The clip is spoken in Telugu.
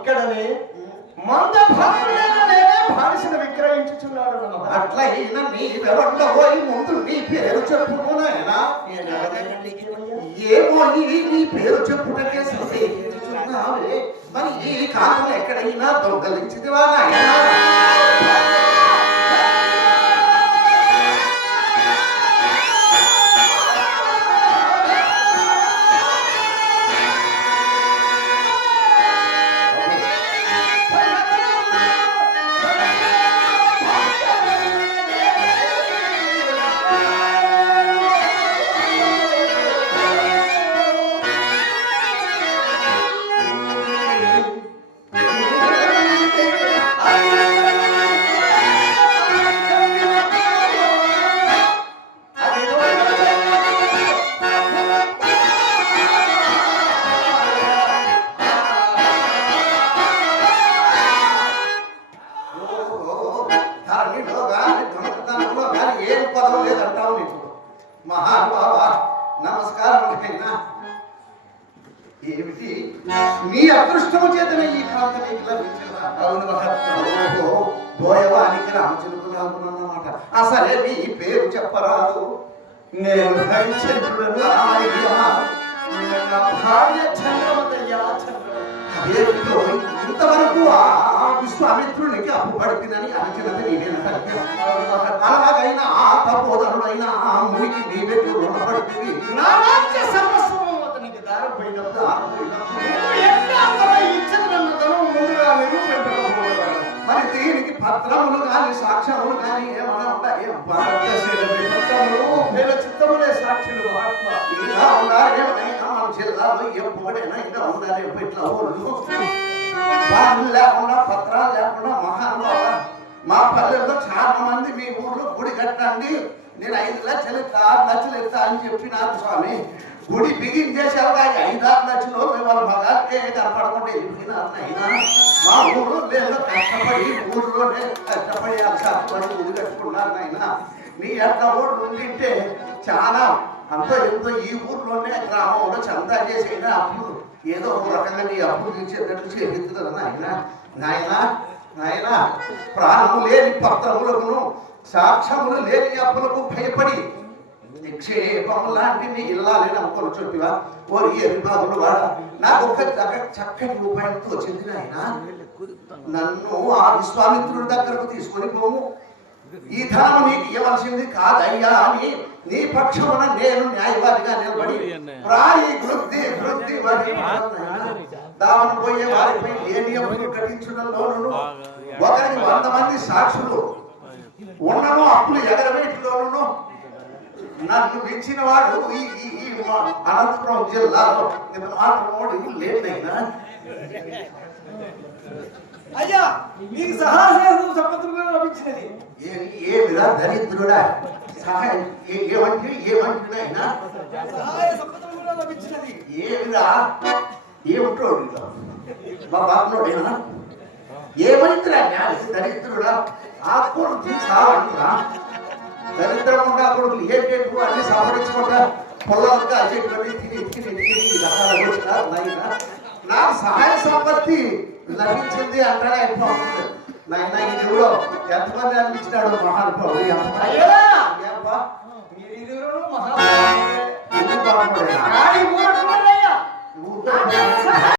ఇక్కడనే మంద భాగంలోనే బానిసను విక్రయించుచున్నాడు. అట్లయినా నీవెవరిలో పోయి ముందు నీ పేరు చెప్పుకున్నాయనా? ఏమో నీ పేరు చెప్పుటకే సందేహించుచున్నావే. మరి ఈ కాలం ఎక్కడైనా దొంగలించిదివా నాయనా? మహానుభావ నమస్కారం. ఏమిటి నీ అదృష్టము చేతనే ఈ కాంత నీకు లభించిందా? అవును మహాత్మ. బోయవానికి రామచంద్రులన్నమాట. అసలే నీ పేరు చెప్పరాదు. నేను హరిచంద్రుడను. భార్య చంద్రవతయ్యా. ఇంతవరకు ఆ విశ్వామిత్రునికి అప్పుపడుతుందని అరచినది నీవేనా? అలాగైనా ఆ తపోధనుడైనా ఆ మునికి నీవెట్టు రుణపడుతుంది. నా రాజ్య సర్వస్వం అతనికి దారిపోయినప్పుడు మరి దీనికి పత్రములు కానీ సాక్ష్యములు కానీ ఏమన్నా ఉంటాయి? చిత్తములే సాక్షులు మహాత్మ. ఇలా ఉండాలేమైనా మన జిల్లాలో ఎప్పుడైనా ఇలా ఉండాలి. ఇట్లా వాళ్ళు లేకుండా పత్రాలు లేకుండా మహానుభావ మా పల్లెల్లో చాలా మంది మీ ఊర్లో గుడి కట్టండి, నేను 5 లక్షలు ఇస్తా 6 లక్షలు ఇస్తా అని చెప్పినారు స్వామి. గుడి బిగించేసారు. 5-6 లక్షలు వాళ్ళ మగాళ్ళకే కనపడకుండా వెళ్ళిపోయినారు. అయినా మా ఊరు లేదు కష్టపడి ఊర్లోనే కష్టపడి కష్టపడి గుడి కట్టుకున్నారు. అయినా నీ అట్లా ఊరు ఉండింటే చాలా అంత ఎంతో ఈ ఊర్లోనే గ్రామంలో చందా చేసైనా అప్పుడు ఏదో ఒక రకంగా నీ అప్పులు తీర్చేటట్టు చేపిస్తున్నారు. నాయన ప్రాణము లేని పత్రములకు సాక్ష్యములు లేని అప్పులకు భయపడి నిక్షేపము లాంటి నీ ఇల్లాలని అమ్ముకొని చుట్టివా ఓరి ఎరిబాబులు వాడ. నాకు ఒక చక్కటి ఉపాయంతో వచ్చింది నాయన. నన్ను ఆ విశ్వామిత్రుడి దగ్గరకు తీసుకొని పోము. ఈ ధనం నీకు ఇవ్వవలసింది కాదయ్యా అని నీ పక్షమున నేను న్యాయవాదిగా నిలబడి ప్రాయి వృద్ధి దావన పోయే వారిపై లేని అప్పులు కట్టించడంలోనూ ఒకరికి 100 మంది సాక్షులు ఉన్నను అప్పులు ఎగరవేటిలోనూ నన్ను మించిన వాడు ఈ అనంతపురం జిల్లాలో ఇంత మాత్రం లేదైనా. అయ్యా నీకు సహాయం సంపత్తులు లభించినది. ఏమిరా దరిద్రుడా సహాయం ఏమంటున్నాయినా? సహాయ సంపత్తులు కూడా లభించినది. ఏమిరా ఏమిటోడు మా బాబునోడేనా? ఏమంటున్నా దరిద్రుడా ఆకులు తీసావంటున్నా? దరిద్రం ఉండా కొడుకులు ఏంటేంటో అన్ని సంహరించుకుంటా పొలాలుగా అజెట్టుకొని తిని నాకు సహాయ సంపత్తి లభించింది అంటారా అయిపోతుంది. నాయన ఈ ఎంతమంది అనిపించినాడు మహానుభావుడు.